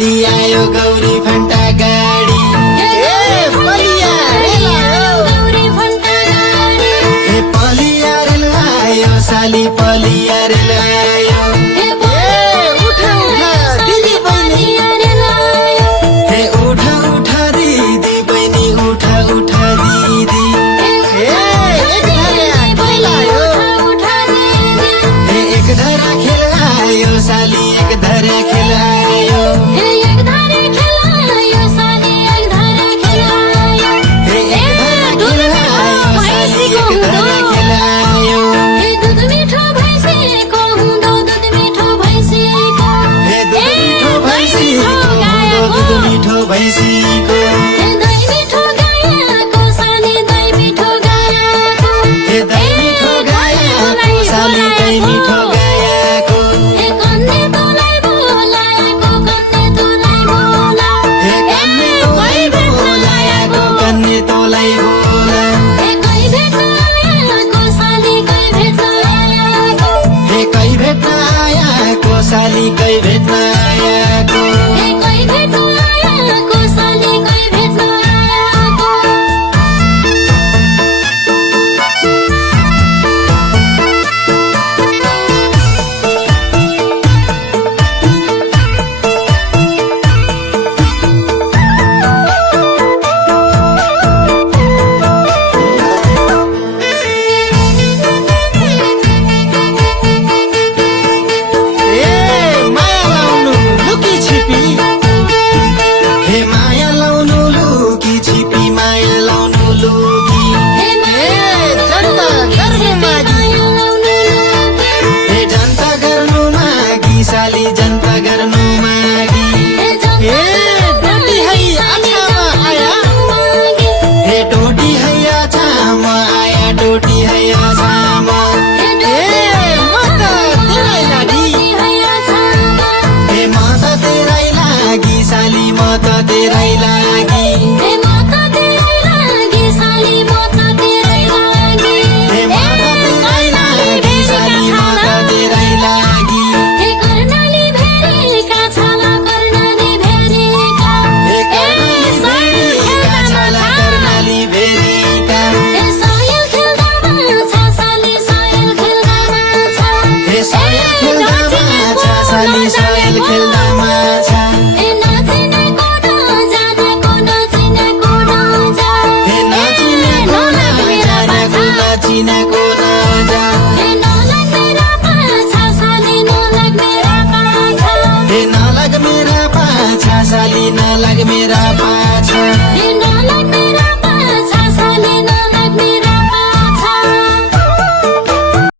गाडी आयो गौरी फन्टा गाडी पलिया रेल आयो साली पलिया रेल आयो उठा दिदी बहिनी हे उठा उठा दिदी बहिनी उठा उठा दिदी एक धरा खेल आयो साली एक धरा खेल आयो मिठो भैँसीको दही मिठो गायाको साली दही मिठो गायाको साली दही मिठो गायाको कन्ने तोलाई बोलाएको कन्ने तोलाई बोला कन्ने तोलाई बोलाएको कन्ने तोलाई बोला कही भेट्न आएको साली कही भेट्न आएको कही भेट्न आएको साली कही भेट्न आएको कही भेट्न आएको साली कही भेट्न आएको माया लाउनु लुकी छिपी हे माया लाउनु लुकी छिपी माया लाउनु लुकी जनता गर्नु मागी साली जनता गर्नु मागी हे टोटी हैया छाम आया टोटी हैया छाम हे म त तेरै लागि साली म त तेरै लागि हे म त तेरै लागि साली म त तेरै लागि हे कर्णाली भेरेका छाला कर्णाली भेरेका हे सायल खेल्दा माछा साली सायल खेल्दा माछा हे सायल खेल्दा माछा साली सायल खेल्दा माछा हे नाचिनेको नजानेको नाचिनेको नजा हे नाचिनेको नजानेको नाचिनेको नजा हे नलग मेरा पाछा साली नलग मेरा पाछा हे नलग मेरा पाछा साली नलग मेरा पाछा